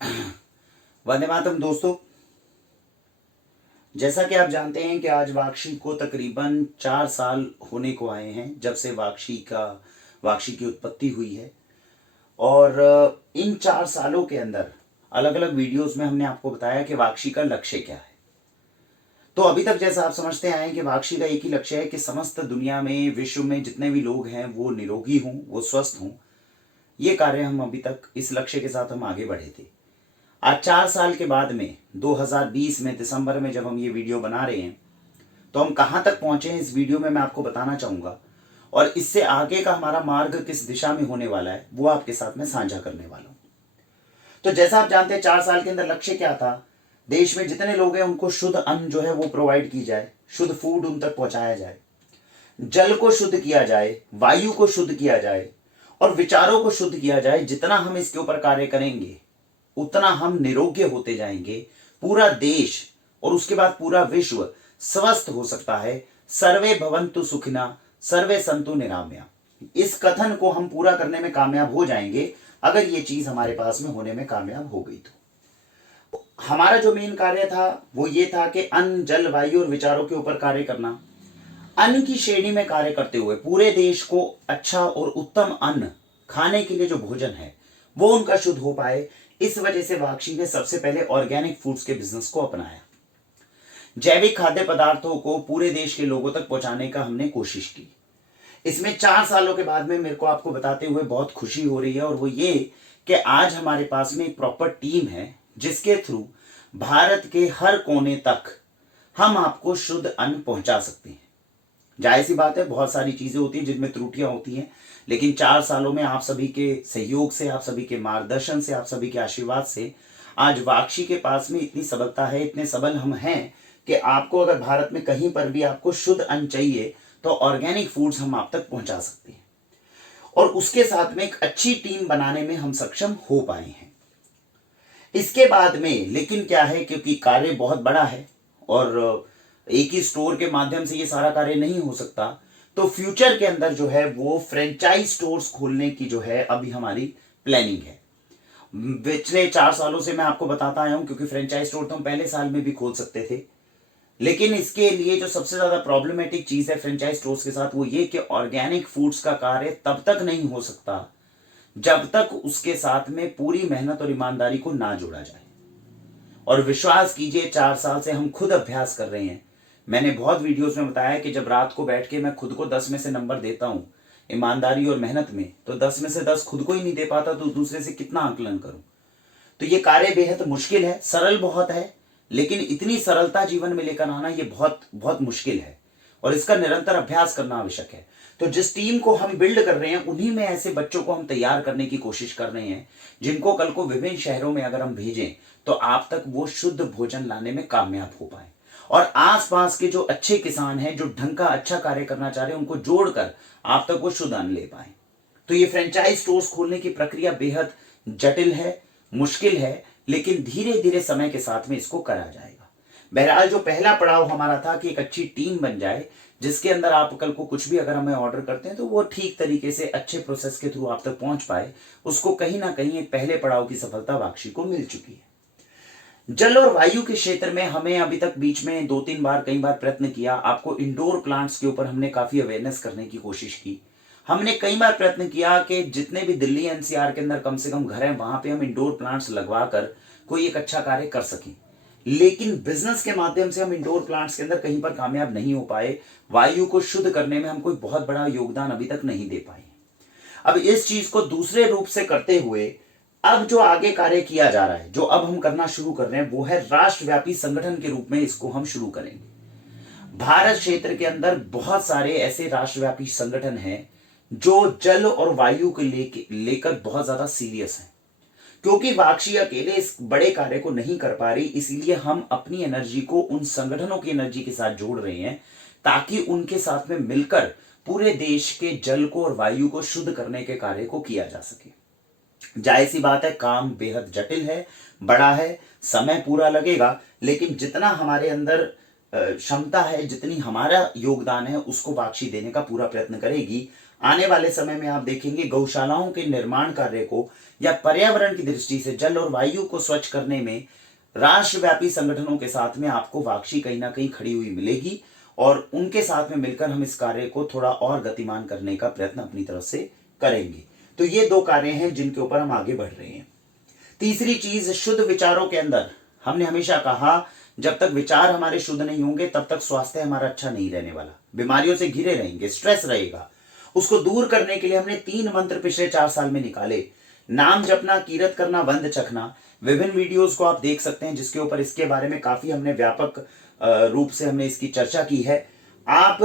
वंदे मातरम दोस्तों। जैसा कि आप जानते हैं कि आज वाक्षी को तकरीबन 4 साल होने को आए हैं जब से वाक्षी की उत्पत्ति हुई है। और इन 4 सालों के अंदर अलग अलग वीडियोस में हमने आपको बताया कि वाक्षी का लक्ष्य क्या है। तो अभी तक जैसा आप समझते आए हैं कि वाक्षी का एक ही लक्ष्य है कि समस्त दुनिया में, विश्व में जितने भी लोग हैं वो निरोगी हों, वो स्वस्थ हों। ये कार्य हम अभी तक इस लक्ष्य के साथ हम आगे बढ़े थे। आज 4 साल के बाद में 2020 में दिसंबर में जब हम ये वीडियो बना रहे हैं तो हम कहां तक पहुंचे हैं इस वीडियो में मैं आपको बताना चाहूंगा। और इससे आगे का हमारा मार्ग किस दिशा में होने वाला है वो आपके साथ में साझा करने वाला हूं। तो जैसा आप जानते हैं 4 साल के अंदर लक्ष्य क्या था। देश में जितने लोग हैं उनको शुद्ध अन्न जो है वो प्रोवाइड की जाए, शुद्ध फूड उन तक पहुंचाया जाए, जल को शुद्ध किया जाए, वायु को शुद्ध किया जाए और विचारों को शुद्ध किया जाए। जितना हम इसके ऊपर कार्य करेंगे उतना हम निरोगी होते जाएंगे। पूरा देश और उसके बाद पूरा विश्व स्वस्थ हो सकता है। सर्वे भवन्तु सुखिना सर्वे सन्तु निरामया। इस कथन को हम पूरा करने में कामयाब हो जाएंगे अगर ये चीज हमारे पास में होने में कामयाब हो गई तो। हमारा जो मेन कार्य था वो ये था कि अन्न, जल, वायु और विचारों के ऊपर कार्य करना। अन्न की श्रेणी में कार्य करते हुए पूरे देश को अच्छा और उत्तम अन्न, खाने के लिए जो भोजन है वो उनका शुद्ध हो पाए। इस वजह से वाक्षी ने सबसे पहले ऑर्गेनिक फूड्स के बिजनेस को अपनाया। जैविक खाद्य पदार्थों को पूरे देश के लोगों तक पहुंचाने का हमने कोशिश की। इसमें 4 सालों के बाद में मेरे को आपको बताते हुए बहुत खुशी हो रही है और वो ये कि आज हमारे पास में एक प्रॉपर टीम है जिसके थ्रू भारत के हर कोने तक हम आपको शुद्ध अन्न पहुंचा सकते हैं। जाहिर सी बात है बहुत सारी चीजें होती हैं जिनमें त्रुटियां होती हैं, लेकिन 4 सालों में आप सभी के सहयोग से, आप सभी के मार्गदर्शन से, आप सभी के आशीर्वाद से आज वाक्षी के पास में इतनी सबलता है, इतने सबल हम हैं कि आपको अगर भारत में कहीं पर भी आपको शुद्ध अन्न चाहिए तो ऑर्गेनिक फूड्स हम आप तक पहुंचा सकते हैं। और उसके साथ में एक अच्छी टीम बनाने में हम सक्षम हो पाए हैं। इसके बाद में लेकिन क्या है, क्योंकि कार्य बहुत बड़ा है और एक ही स्टोर के माध्यम से ये सारा कार्य नहीं हो सकता, तो फ्यूचर के अंदर जो है वो फ्रेंचाइज स्टोर्स खोलने की जो है अभी हमारी प्लानिंग है। पिछले 4 सालों से मैं आपको बताता आया हूं, क्योंकि फ्रेंचाइज स्टोर तो हम पहले साल में भी खोल सकते थे, लेकिन इसके लिए जो सबसे ज्यादा प्रॉब्लमेटिक चीज है फ्रेंचाइज स्टोर्स के साथ वो ये कि ऑर्गेनिक फूड्स का कार्य तब तक नहीं हो सकता जब तक उसके साथ में पूरी मेहनत और ईमानदारी को ना जोड़ा जाए। और विश्वास कीजिए 4 साल से हम खुद अभ्यास कर रहे हैं। मैंने बहुत वीडियोस में बताया कि जब रात को बैठ के मैं खुद को 10 में से नंबर देता हूं ईमानदारी और मेहनत में, तो 10 में से 10 खुद को ही नहीं दे पाता तो दूसरे से कितना आकलन करूं। तो ये कार्य बेहद मुश्किल है, सरल बहुत है, लेकिन इतनी सरलता जीवन में लेकर आना ये बहुत बहुत मुश्किल है और इसका निरंतर अभ्यास करना आवश्यक है। तो जिस टीम को हम बिल्ड कर रहे हैं उन्हीं में ऐसे बच्चों को हम तैयार करने की कोशिश कर रहे हैं जिनको कल को विभिन्न शहरों में अगर हम भेजें तो आप तक वो शुद्ध भोजन लाने में कामयाब हो पाए। और आसपास के जो अच्छे किसान हैं, जो ढंग का अच्छा कार्य करना चाह रहे हैं, उनको जोड़कर आप तक वो शुद्ध अन्न ले पाए। तो ये फ्रेंचाइज स्टोर्स खोलने की प्रक्रिया बेहद जटिल है, मुश्किल है, लेकिन धीरे धीरे समय के साथ में इसको करा जाएगा। बहरहाल जो पहला पड़ाव हमारा था कि एक अच्छी टीम बन जाए जिसके अंदर आप कल को कुछ भी अगर हमें ऑर्डर करते हैं तो वो ठीक तरीके से अच्छे प्रोसेस के थ्रू आप तक पहुंच पाए, उसको कहीं ना कहीं एक पहले पड़ाव की सफलता वाक्षी को मिल चुकी है। जल और वायु के क्षेत्र में हमें अभी तक बीच में 2-3 बार कई बार प्रयत्न किया। आपको इंडोर प्लांट्स के ऊपर हमने काफी अवेयरनेस करने की कोशिश की। हमने कई बार प्रयत्न किया कि जितने भी दिल्ली एनसीआर के अंदर कम से कम घर हैं वहां पे हम इंडोर प्लांट्स लगवा कर कोई एक अच्छा कार्य कर सकें, लेकिन बिजनेस के माध्यम से हम इंडोर प्लांट्स के अंदर कहीं पर कामयाब नहीं हो पाए। वायु को शुद्ध करने में हम कोई बहुत बड़ा योगदान अभी तक नहीं दे पाए। अब इस चीज को दूसरे रूप से करते हुए अब जो आगे कार्य किया जा रहा है, जो अब हम करना शुरू कर रहे हैं, वो है राष्ट्रव्यापी संगठन के रूप में इसको हम शुरू करेंगे। भारत क्षेत्र के अंदर बहुत सारे ऐसे राष्ट्रव्यापी संगठन हैं जो जल और वायु को लेकर बहुत ज्यादा सीरियस हैं। क्योंकि वाक्षी अकेले इस बड़े कार्य को नहीं कर पा रही, इसीलिए हम अपनी एनर्जी को उन संगठनों की एनर्जी के साथ जोड़ रहे हैं ताकि उनके साथ में मिलकर पूरे देश के जल को और वायु को शुद्ध करने के कार्य को किया जा सके। जाहिर सी बात है काम बेहद जटिल है, बड़ा है, समय पूरा लगेगा, लेकिन जितना हमारे अंदर क्षमता है, जितनी हमारा योगदान है, उसको वाक्षी देने का पूरा प्रयत्न करेगी। आने वाले समय में आप देखेंगे गौशालाओं के निर्माण कार्य को या पर्यावरण की दृष्टि से जल और वायु को स्वच्छ करने में राष्ट्रव्यापी संगठनों के साथ में आपको वाक्षी कहीं ना कहीं खड़ी हुई मिलेगी और उनके साथ में मिलकर हम इस कार्य को थोड़ा और गतिमान करने का प्रयत्न अपनी तरफ से करेंगे। तो ये 2 कार्य हैं जिनके ऊपर हम आगे बढ़ रहे हैं। तीसरी चीज, शुद्ध विचारों के अंदर हमने हमेशा कहा जब तक विचार हमारे शुद्ध नहीं होंगे तब तक स्वास्थ्य हमारा अच्छा नहीं रहने वाला, बीमारियों से घिरे रहेंगे, स्ट्रेस रहेगा। उसको दूर करने के लिए हमने 3 मंत्र पिछले 4 साल में निकाले। नाम जपना, कीरत करना, वंद चखना। विभिन्न वीडियोस को आप देख सकते हैं जिसके ऊपर इसके बारे में काफी हमने व्यापक रूप से हमने इसकी चर्चा की है। आप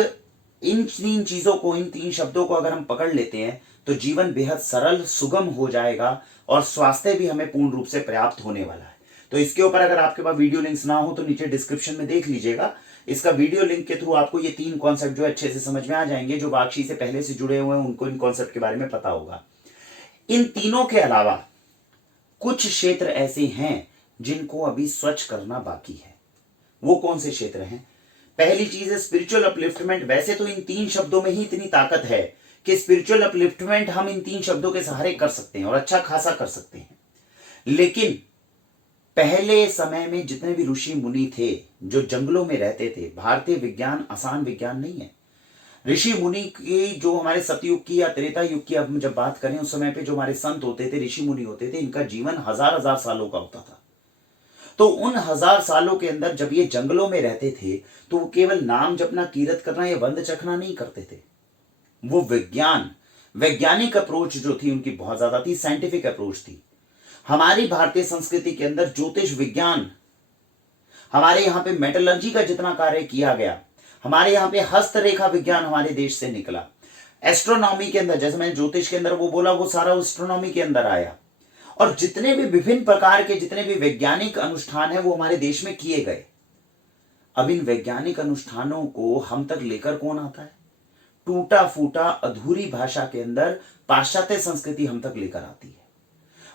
इन 3 चीजों को, इन 3 शब्दों को अगर हम पकड़ लेते हैं तो जीवन बेहद सरल, सुगम हो जाएगा और स्वास्थ्य भी हमें पूर्ण रूप से पर्याप्त होने वाला है। तो इसके ऊपर अगर आपके पास वीडियो लिंक्स ना हो तो नीचे डिस्क्रिप्शन में देख लीजिएगा। इसका वीडियो लिंक के थ्रू आपको ये 3 कॉन्सेप्ट जो अच्छे से समझ में आ जाएंगे। जो वाक्षी से पहले से जुड़े हुए हैं उनको इन कॉन्सेप्ट के बारे में पता होगा। इन तीनों के अलावा कुछ क्षेत्र ऐसे हैं जिनको अभी स्वच्छ करना बाकी है। वो कौन से क्षेत्र हैं? पहली चीज है स्पिरिचुअल अपलिफ्टमेंट। वैसे तो इन 3 शब्दों में ही इतनी ताकत है कि स्पिरिचुअल अपलिफ्टमेंट हम इन 3 शब्दों के सहारे कर सकते हैं और अच्छा खासा कर सकते हैं। लेकिन पहले समय में जितने भी ऋषि मुनि थे जो जंगलों में रहते थे, भारतीय विज्ञान आसान विज्ञान नहीं है। ऋषि मुनि की जो हमारे सतयुग की या त्रेता युग की अब जब बात करें, उस समय पे जो हमारे संत होते थे, ऋषि मुनि होते थे, इनका जीवन हजार सालों का होता था। तो उन 1000 सालों के अंदर जब ये जंगलों में रहते थे तो वो केवल नाम जपना, कीरत करना या वंद चखना नहीं करते थे। वो वैज्ञानिक अप्रोच जो थी उनकी बहुत ज्यादा थी, साइंटिफिक अप्रोच थी। हमारी भारतीय संस्कृति के अंदर ज्योतिष विज्ञान, हमारे यहां पे मेटलर्जी का जितना कार्य किया गया, हमारे यहां पे हस्तरेखा विज्ञान हमारे देश से निकला। एस्ट्रोनॉमी के अंदर, जैसे मैंने ज्योतिष के अंदर वो बोला, वो सारा एस्ट्रोनॉमी के अंदर आया। और जितने भी विभिन्न प्रकार के जितने भी वैज्ञानिक अनुष्ठान है वो हमारे देश में किए गए। अब इन वैज्ञानिक अनुष्ठानों को हम तक लेकर कौन आता है? टूटा फूटा अधूरी भाषा के अंदर पाश्चात्य संस्कृति हम तक लेकर आती है।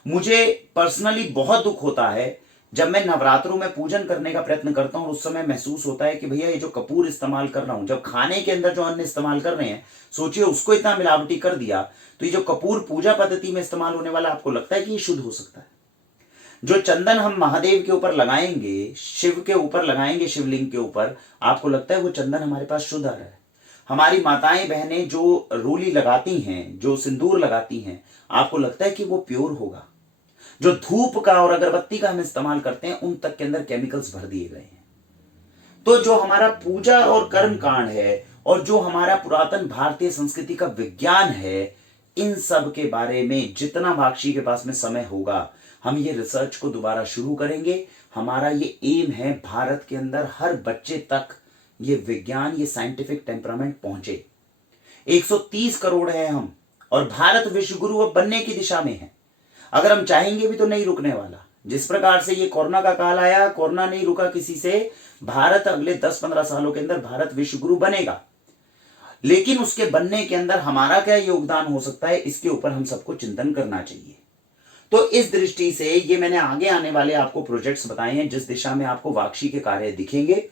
मुझे पर्सनली बहुत दुख होता है जब मैं नवरात्रों में पूजन करने का प्रयत्न करता हूं और उस समय महसूस होता है कि भैया ये जो कपूर इस्तेमाल कर रहा हूं, जब खाने के अंदर जो अन्न इस्तेमाल कर रहे हैं, सोचिए उसको इतना मिलावटी कर दिया, तो ये जो कपूर पूजा पद्धति में इस्तेमाल होने वाला, आपको लगता है कि ये शुद्ध हो सकता है? जो चंदन हम महादेव के ऊपर लगाएंगे, शिव के ऊपर लगाएंगे, शिवलिंग के ऊपर, आपको लगता है वो चंदन हमारे पास शुद्ध आ रहा है? हमारी माताएं बहनें जो रोली लगाती हैं, जो सिंदूर लगाती हैं, आपको लगता है कि वो प्योर होगा? जो धूप का और अगरबत्ती का हम इस्तेमाल करते हैं, उन तक के अंदर केमिकल्स भर दिए गए हैं। तो जो हमारा पूजा और कर्म कांड है और जो हमारा पुरातन भारतीय संस्कृति का विज्ञान है, इन सब के बारे में जितना वाक्षी के पास में समय होगा, हम ये रिसर्च को दोबारा शुरू करेंगे। हमारा ये एम है भारत के अंदर हर बच्चे तक ये विज्ञान, ये साइंटिफिक टेम्परामेंट पहुंचे। 130 करोड़ है हम, और भारत विश्व गुरु अब बनने की दिशा में है। अगर हम चाहेंगे भी तो नहीं रुकने वाला। जिस प्रकार से ये कोरोना का काल आया, कोरोना नहीं रुका किसी से। भारत अगले 10-15 सालों के अंदर भारत विश्व गुरु बनेगा, लेकिन उसके बनने के अंदर हमारा क्या योगदान हो सकता है, इसके ऊपर हम सबको चिंतन करना चाहिए। तो इस दृष्टि से ये मैंने आगे आने वाले आपको प्रोजेक्ट्स बताए हैं जिस दिशा में आपको वाक्षी के कार्य दिखेंगे।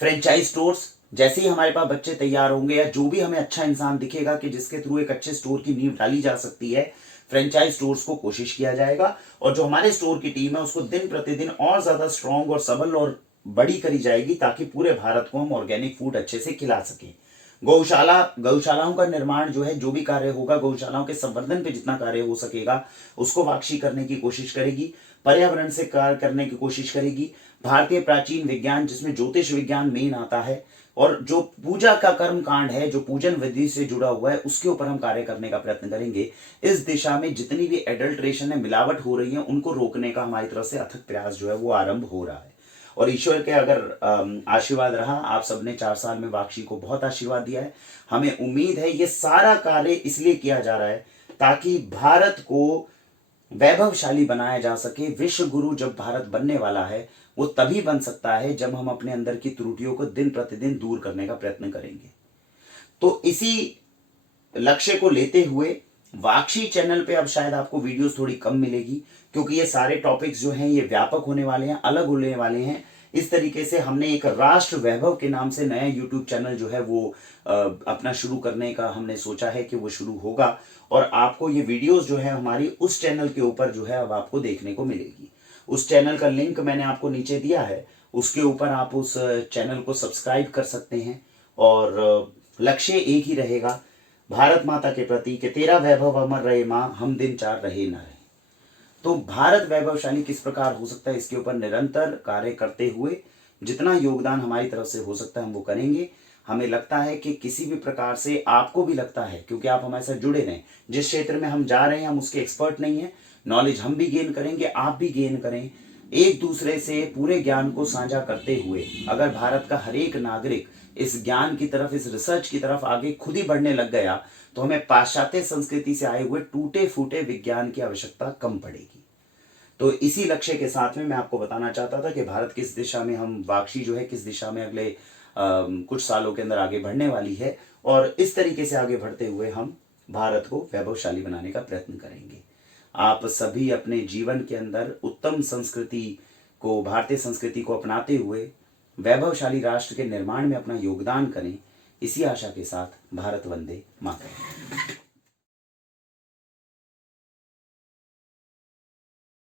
फ्रेंचाइज स्टोर्स, जैसे ही हमारे पास बच्चे तैयार होंगे या जो भी हमें अच्छा इंसान दिखेगा कि जिसके थ्रू एक अच्छे स्टोर की नींव डाली जा सकती है, फ्रेंचाइज स्टोर्स को कोशिश किया जाएगा। और जो हमारे स्टोर की टीम है उसको दिन प्रतिदिन और ज्यादा स्ट्रांग और सबल और बड़ी करी जाएगी, ताकि पूरे भारत को हम ऑर्गेनिक फूड अच्छे से खिला सकें। गौशालाओं का निर्माण जो है, जो भी कार्य होगा, गौशालाओं के संवर्धन पे जितना कार्य हो सकेगा उसको वाक्षी करने की कोशिश करेगी। पर्यावरण से कार्य करने की कोशिश करेगी। भारतीय प्राचीन विज्ञान जिसमें ज्योतिष विज्ञान मेन आता है, और जो पूजा का कर्म कांड है, जो पूजन विधि से जुड़ा हुआ है, उसके ऊपर हम कार्य करने का प्रयत्न करेंगे। इस दिशा में जितनी भी एडल्ट्रेशन है, मिलावट हो रही है, उनको रोकने का हमारी तरफ से अथक प्रयास जो है वो आरंभ हो रहा है। और ईश्वर के अगर आशीर्वाद रहा, आप सबने 4 साल में वाक्षी को बहुत आशीर्वाद दिया है, हमें उम्मीद है ये सारा कार्य इसलिए किया जा रहा है ताकि भारत को वैभवशाली बनाया जा सके। विश्व गुरु जब भारत बनने वाला है वो तभी बन सकता है जब हम अपने अंदर की त्रुटियों को दिन प्रतिदिन दूर करने का प्रयत्न करेंगे। तो इसी लक्ष्य को लेते हुए वाक्षी चैनल पे अब शायद आपको वीडियोस थोड़ी कम मिलेगी, क्योंकि ये सारे टॉपिक्स जो हैं ये व्यापक होने वाले हैं, अलग होने वाले हैं। इस तरीके से हमने एक राष्ट्र वैभव के नाम से नया यूट्यूब चैनल जो है वो अपना शुरू करने का हमने सोचा है कि वो शुरू होगा, और आपको ये वीडियोस जो है हमारी उस चैनल के ऊपर जो है अब आपको देखने को मिलेगी। उस चैनल का लिंक मैंने आपको नीचे दिया है, उसके ऊपर आप उस चैनल को सब्सक्राइब कर सकते हैं। और लक्ष्य एक ही रहेगा, भारत माता के प्रति कि तेरा वैभव अमर रहे माँ, हम दिन चार रहे न रहे। तो भारत वैभवशाली किस प्रकार हो सकता है, इसके ऊपर निरंतर कार्य करते हुए जितना योगदान हमारी तरफ से हो सकता है हम वो करेंगे। हमें लगता है कि किसी भी प्रकार से आपको भी लगता है, क्योंकि आप हमारे साथ जुड़े रहें, जिस क्षेत्र में हम जा रहे हैं हम उसके एक्सपर्ट नहीं हैं, नॉलेज हम भी गेन करेंगे, आप भी गेन करें। एक दूसरे से पूरे ज्ञान को साझा करते हुए अगर भारत का हर एक नागरिक इस ज्ञान की तरफ, इस रिसर्च की तरफ आगे खुद ही बढ़ने लग गया, तो हमें पाश्चात्य संस्कृति से आए हुए टूटे फूटे विज्ञान की आवश्यकता कम पड़ेगी। तो इसी लक्ष्य के साथ में मैं आपको बताना चाहता था कि भारत किस दिशा में, हम वाक्षी जो है किस दिशा में अगले कुछ सालों के अंदर आगे बढ़ने वाली है, और इस तरीके से आगे बढ़ते हुए हम भारत को वैभवशाली बनाने का प्रयत्न करेंगे। आप सभी अपने जीवन के अंदर उत्तम संस्कृति को, भारतीय संस्कृति को अपनाते हुए वैभवशाली राष्ट्र के निर्माण में अपना योगदान करें। इसी आशा के साथ भारत वंदे मातरम।